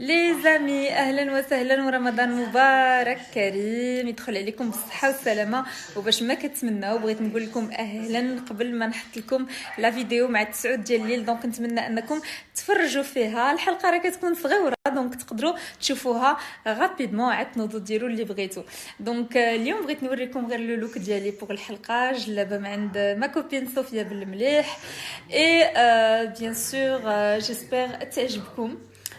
لي زامي اهلا وسهلا ورمضان مبارك كريم يدخل عليكم بالصحه والسلامه. وباش ما كتمناو بغيت نقول لكم اهلا قبل ما نحط لكم لا فيديو مع 9 ديال الليل. دونك نتمنى انكم تفرجوا فيها. الحلقه راه كتكون صغيره دونك تقدروا تشوفوها غابيدمون عاد تنوضوا ديروا اللي بغيتوا. دونك اليوم بغيت نوريكم غير لو لوك ديالي بوغ الحلقه جلابه من عند ما كوبين صوفيا بالمليح. اي بيان سور جيسبر تعجبكم.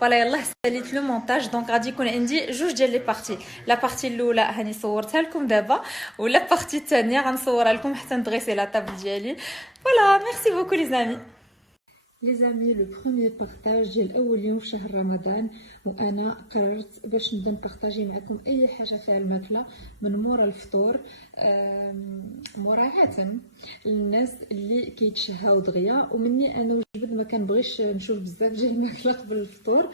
فوالا يلاه ساليت لو مونتاج. دونك غادي يكون عندي جوج ديال لي بارتي. لا بارتي الاولى هاني صورتها لكم دابا، ولا بارتي الثانيه غنصورها لكم حتى ندغيسي لا طابل ديالي. فوالا ميرسي بوكو لي زامي. لي زامي لو بروميير بارطاج ديال اول يوم في شهر رمضان، وانا قررت باش نبدا نبارطاجي معكم اي حاجه فيها الماكله من مورا الفطور مراعاه للناس اللي كيتشهاو دغيا. ومني انا وجبد ما كنبغيش نشوف بزاف ديال الماكله قبل الفطور.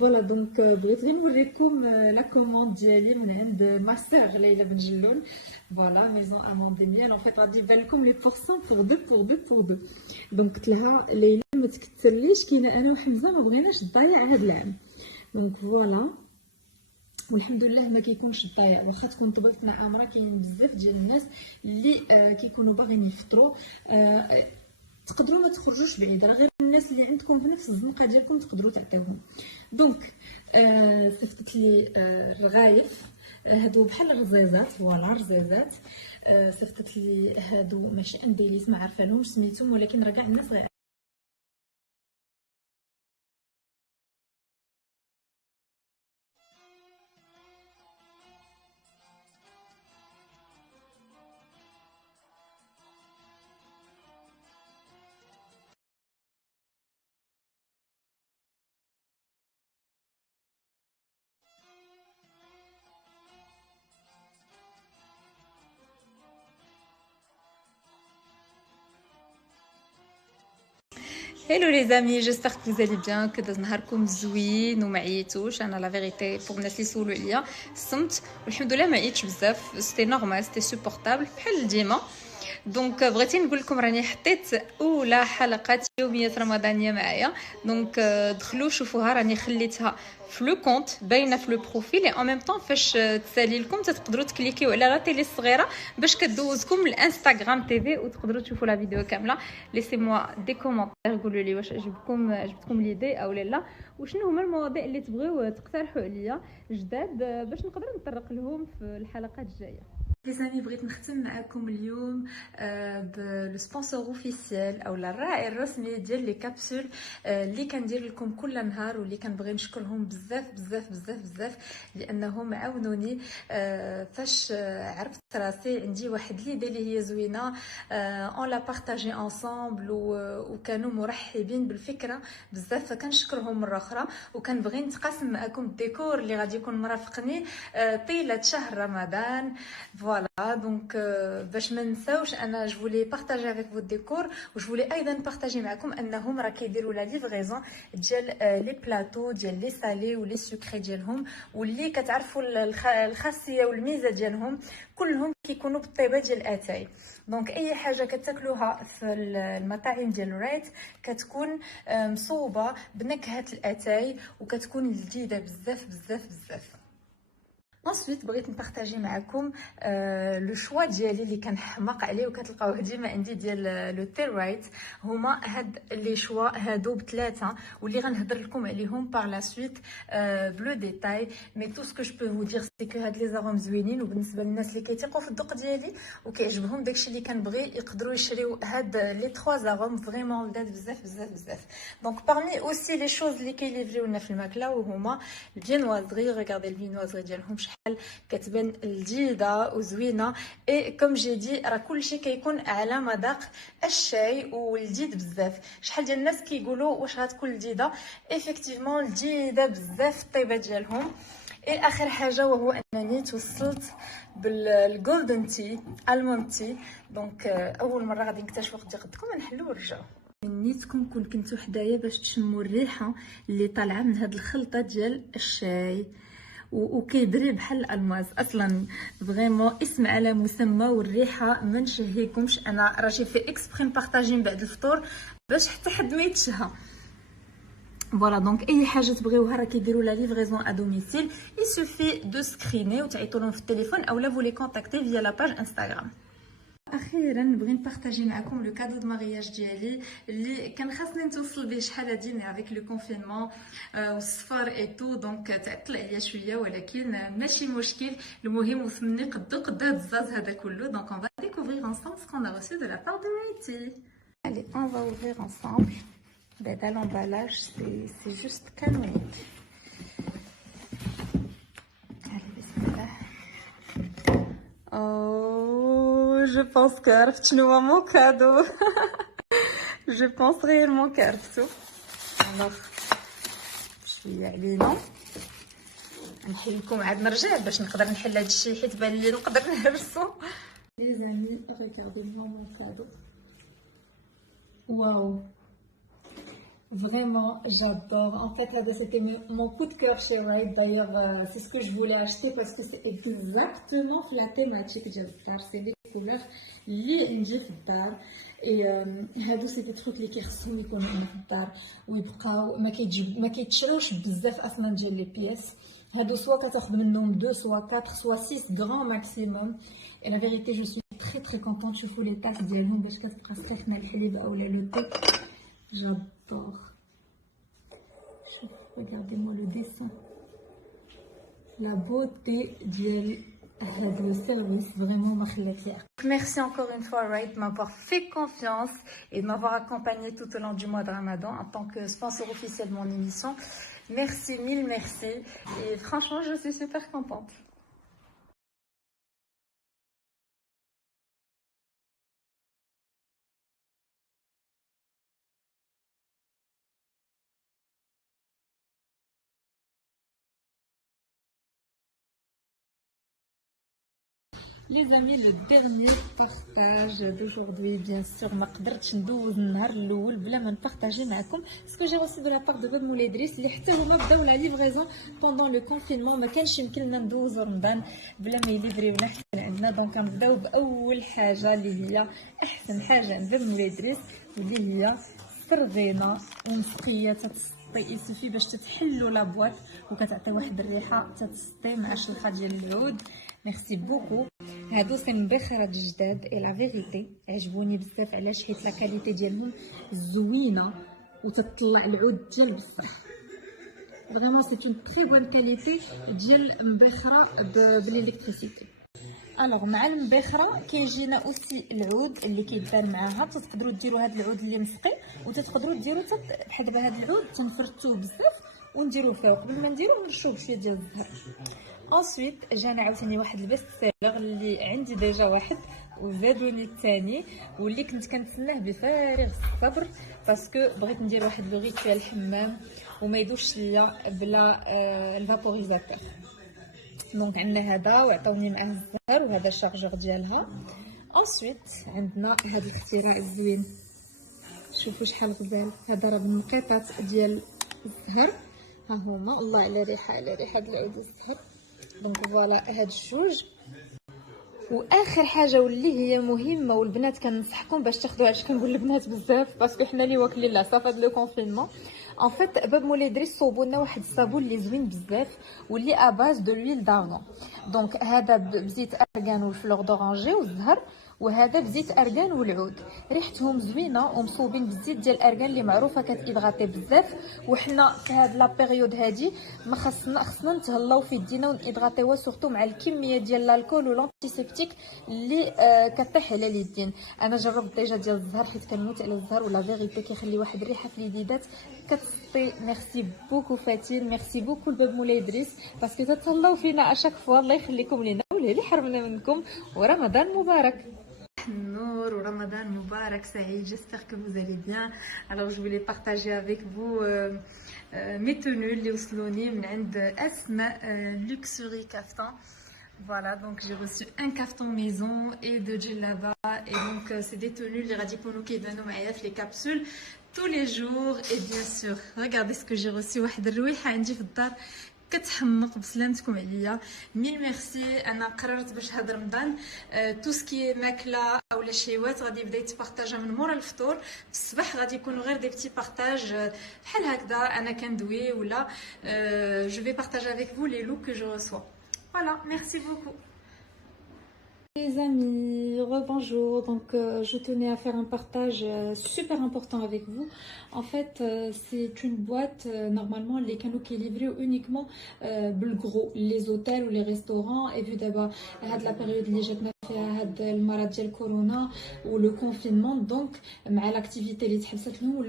فوالا دونك بغيت غير نوريكم لا كوموند ديالي من عند ما سيغ ليلى بن جلول. فوالا ميزون امون دي ميال. ان فيت غادي يبان لكم لي بورسون بور دو. دونك قلت لها ليلى ما تكثرليش، كاينه انا وحمزه ما بغيناش تضيع هذا العام. دونك فوالا والحمد لله ما كيكونش الضياع. واخا تكون طبلت مع عمره كاين بزاف ديال الناس اللي كيكونوا باغيين يفطروا. تقدروا ما تخرجوش بعيد، راه غير الناس اللي عندكم في نفس الزنقه ديالكم تقدروا تعطيوهم. دونك صيفطت لي الرغايف هادو بحال الرزيزات. فوالا رزيزات. صيفطت لي هادو ماشي انديليس ما عارفه لهمش سميتهم، ولكن راه كاع الناس Hello les amis, j'espère que vous allez bien, que داز نهاركم زوين وما عييتوش. انا لا فيريتي بوغ الناس اللي سولوا عليا صمت والحمد لله ما عييتش بزاف. سيتي نورمال سيتي سوبورطابل بحال ديما. دونك بغيتي نقول لكم راني حطيت اولى حلقات يوميات رمضانيه معايا. دونك دخلوا شوفوها، راني خليتها في لو كونت باينه في لو بروفيل. اي ان ميم طون فاش تسالي لكم تقدروا تكليكيو على لا تيلي الصغيره باش كدوزكم الانستغرام تي في وتقدروا تشوفوا لا فيديو كامله. ليسي موا دي كومونتير قولوا لي واش عجبتكم ليدي او لا، وشنو هما المواضيع اللي تبغيو تقترحوا عليا جداد باش نقدر نطرق لهم في الحلقات الجايه. لي زامي بغيت نختم معكم اليوم بالسبونسور اوفيسيال او الراعي الرسمي ديال لي كابسول اللي كندير لكم كل نهار، واللي كنبغي نشكرهم بزاف بزاف بزاف بزاف لانهم عاونوني فاش عرفت راسي عندي واحد ليدي اللي هي زوينه. اون لا بارطاجي انصامبل وكانوا مرحبين بالفكره بزاف، فكنشكرهم مره اخرى. وكنبغي نتقاسم معكم الديكور اللي غادي يكون مرافقني طيله شهر رمضان. فوالا دونك باش ما نساوش انا جو فولي بارطاجي افيك فو ديكور، وجو فولي ايضا بارطاجي معكم انهم راه كيديروا لا ليفريزون ديال لي بلاطو ديال لي سالي ولي سكري ديالهم، واللي كتعرفوا الخاصيه والميزه ديالهم كلهم كيكونوا بالطيبه ديال الاتاي. دونك اي حاجه كتاكلوها في المطاعم ديال رايت كتكون مصوبه بنكهه الاتاي وكتكون لذيذه بزاف بزاف بزاف. انسويت بغيت نبارطاجي معكم لو شوا ديالي اللي كنحماق عليه وكتلقاوه ديما عندي ديال لو تي رايت. هما هاد لي شوا هادو بثلاثه واللي غنهضر لكم عليهم بار لا سويت بلو ديتاي. مي تو سكو جو بو فو دير سي كو هاد لي زاروم زوينين، وبالنسبه للناس اللي كيثيقوا في الذوق ديالي وكيعجبهم داكشي اللي كنبغي يقدروا يشريو هاد لي 3 زاروم فريمون لذاذ بزاف بزاف بزاف. دونك بارمي اوسي لي شوز اللي كيليفريونا في الماكله وهما الفينوازري. ريغاردي الفينوازري ديالهم شحال كتبان لذيذه وزوينه. اي كوم جي دي راه كلشي كيكون على مذاق الشاي ولذيذ بزاف. شحال ديال الناس كيقولوا واش غتكون لذيذه، ايفيكتيفمون لذيذه بزاف الطيبه ديالهم. اي اخر حاجه وهو انني توصلت بالجولدن تي الموند تي. دونك اول مره غادي نكتشف وقت غدكم نحلو ونرجعو. نيتكم كنتو حدايا باش تشموا الريحه اللي طالعه من هاد الخلطه ديال الشاي وكيدري بحال الالماس اصلا. فريمون اسم على مسمى والريحه ما نشهيكمش. انا راه جي في اكسبري بارطاجي من بعد الفطور باش حتى حد ما يتشهى. Voilà, donc اي حاجه تبغيوها راه كيديروا لا ليفريزون ا دوميسيل. Il suffit de screener وتعيطوا لهم في التليفون اولا vous les contactez via la page Instagram. اخيرا نبغي نبارطاجي معكم لو كادو دو مارياج ديالي اللي كان خاصني نتوصل به شحال هادي مي افيك لو كونفينمون والسفر اي تو دونك تعطل عليا شويه ولكن ماشي مشكل. المهم وثمني قد هاد الزاز هذا كله. دونك on va découvrir ensemble ce qu'on a reçu de la part de Maïti. Allez, on va ouvrir ensemble. Dans l'emballage, c'est juste canonique. Allez, bismillah. Oh, je pense que tu nous vois mon cadeau. Je pense réellement que alors, je suis allée, non? نحل لكم عاد نرجع باش نقدر نحل هذا الشيء حيت بان لي نقدر نهرسو. Les amis, regardez-moi mon cadeau. Waouh. Vraiment, j'adore. En fait, là, c'était mon coup de cœur chez Ride. D'ailleurs, c'est ce que je voulais acheter parce que c'est exactement la thématique de Dar. C'est des couleurs liées à et c'est des trucs qui ressemblent يكونوا في الدار ويبقاو ما كيتشروش بزاف اصلا ديال لي بيس. هادو سوا كتاخذ منهم 2 سوا 4 سوا 6 grand maximum. Et la vérité, je suis très contente. شوفوا les tasses ديالهم باش كتبقى سخينه الحليب اولا لو تي. J'adore. Regardez-moi le dessin. La beauté de service, vraiment, merci encore une fois, Ride, de m'avoir fait confiance et de m'avoir accompagné tout au long du mois de Ramadan en tant que sponsor officiel de mon émission. Merci, mille merci. Et franchement, je suis super contente. Les amis, le dernier partage d'aujourd'hui, bien sûr, ما قدرتش ندوز النهار الاول بلا ما نبارطاجي معكم ce que j'ai reçu de la part de Bab Moulay Idriss اللي حتى هما بداو لا ليفريزون pendant le confinement. ما كانش يمكننا ندوزو رمضان بلا ما يليفريونا حتى عندنا. دونك غنبداو باول حاجه اللي هي احسن حاجه عند Bab Moulay Idriss واللي هي فرغينه ومسقيه تتسطي. يسفي باش تتحلوا لا بواط وكتعطي واحد الريحه تتسطي مع الشلخه ديال العود. ميرسي بوكو. هادو سي مبخرات جداد اي لا فيغيتي عجبوني بزاف. علاش؟ حيت لا كاليتي ديالهم زوينه وتطلع العود ديال بصح. فريمون سي اون تري بون كاليتي ديال مبخره بالالكتريسيتي. الوغ مع المبخره كيجينا اوسي العود اللي كيدار معاها. تقدروا ديروا هذا العود اللي مسقي وتقدروا ديروا بحال دابا هذا العود تنفرتوه بزاف ونديروه فيه وقبل ما نديروه نرشوه بشويه ديال الزهر. انسويت جانا عاوتاني واحد البيست سيلر اللي عندي ديجا واحد وزادوني الثاني واللي كنت كنتسناه بفارغ الصبر باسكو بغيت ندير واحد لو ريتوال الحمام وما يدوش ليا بلا الفابوريزاتور. دونك عندنا هذا وعطاوني معاه الزهر وهذا الشارجور ديالها. انسويت عندنا هذا الاختراع الزوين. شوفوا شحال غزال. هذا راه بالنقيطات ديال الزهر ها هما. الله على ريحه العود الزهر. دونك فوالا هاد الجوج. واخر حاجه واللي هي مهمه والبنات كننصحكم باش تاخذوها. علاش كنقول البنات بزاف؟ باسكو حنا اللي واكلين العصا فهاد لو كونفينمون. ان فيت باب مولاي ادريس صوبوا لنا واحد الصابون اللي زوين بزاف واللي اباز دو لويل دارغون. دونك هذا بزيت ارغان والفلور دورانجي والزهر وهذا بزيت ارغان والعود. ريحتهم زوينه ومصوبين بالزيت ديال الارغان اللي معروفه كتيدغاطي بزاف. وحنا في هاد لا بيريود هادي ما خصنا نتهلاو في يدينا ونيدغاطيوها سورتو مع الكميه ديال الكول والانتيسيبتيك اللي كطيح على اليدين. انا جربت ديجا ديال الزهر حيت كنموت على الزهر ولا فيغيتي كيخلي واحد الريحه في اليديدات كتسطي. ميرسي بوكو فاتين. ميرسي بوكو لباب مولاي ادريس باسكو تتهلاو فينا اشاك فوا. الله يخليكم لينا ولا اللي حرمنا منكم. ورمضان مبارك. Nour, Ramadan Moubarak, Saïd, j'espère que vous allez bien. Alors je voulais partager avec vous mes tenues, les Osloni, Asma Luxury Kaftan. Voilà, donc j'ai reçu un caftan maison et de djellaba. Et donc c'est des tenues, les radicaux qui donnent les capsules tous les jours. Et bien sûr, regardez ce que j'ai reçu. واحد الرويحة عندي في الدار كتحمق بسلامتكم عليا. ميل ميرسي. انا قررت باش هاد رمضان تو سكي ماكله اولا شهيوات غادي يبدا يتبارطاجا من مورا الفطور. في الصباح غادي يكونوا غير دي بتي بارطاج بحال هكذا انا كندوي ولا جو في بارطاج افيك فو لي لوك كو جو ريسوا. فوالا ميرسي بوكو. Les amis, rebonjour. Donc, je tenais à faire un partage super important avec vous. En fait, c'est une boîte, normalement, les canaux qui est livré uniquement gros, les hôtels ou les restaurants. Et vu d'abord, la période où j'ai fait le maladie de corona ou le confinement, donc, l'activité les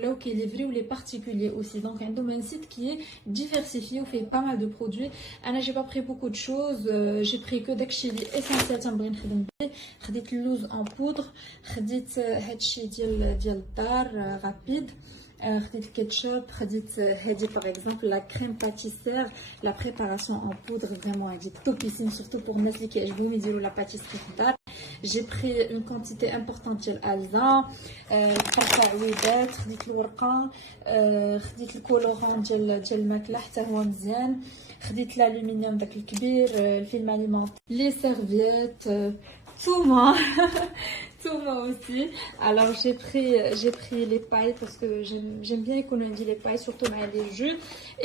là qui est livré ou les particuliers aussi. Donc, un domaine site qui est diversifié, on fait pas mal de produits. Anna, j'ai pas pris beaucoup de choses. J'ai pris que des choses essentielles. خديت اللوز en poudre. خديت هادشي ديال الدار rapide. خديت الكاتشوب. خديت هادي par exemple la crème pâtissière, la préparation en poudre vraiment هادي topissime surtout pour الناس اللي كيعجبهم يديروا la pâtisserie في الدار. J'ai pris une quantité importante ديال الزا. ترفع عويدات. خديت الورقه. خديت الكولورون ديال الماكله حتى هو مزيان. خديت l'aluminium داك الكبير. الفيلم اليمونتير. لي سيرفييت. Touma. Touma aussi. Alors j'ai pris les pailles parce que j'aime bien économiser les pailles, surtout dans les jus.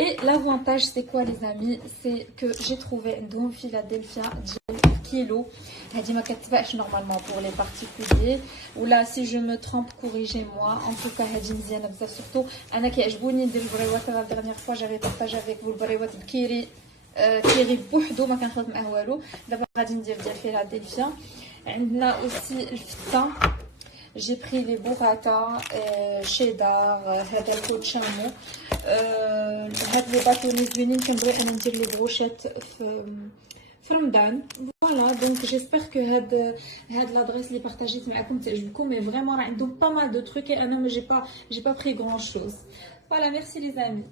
Et l'avantage c'est quoi les amis? C'est que j'ai trouvé un Philadelphia kilo. هذه ما كتباعش normalement pour les particuliers. Ou là si je me trompe corrigez-moi. En tout cas هذه مزيانه بزاف surtout انا كيعجبوني ندير البريوات. la dernière fois j'avais partagé avec vous البريوات بكيري. كيري بوحدو ما كنخلط معاه والو. دابا غادي ندير ديال فيلادلفيا. عندنا اوسي الفته. جي بري لي بوغاتا شيدار. هذا الكود شامو. هاد لي باتوني زوينين. كنبغي انا ندير لي بروشيت في رمضان. فوالا دونك جيسبر كو هاد لادريس اللي بارطاجيت معكم تعجبكم. مي فريمون راه عندهم با مال دو تروك. انا ما جي با بري غران شوز. فوالا ميرسي لي زامي.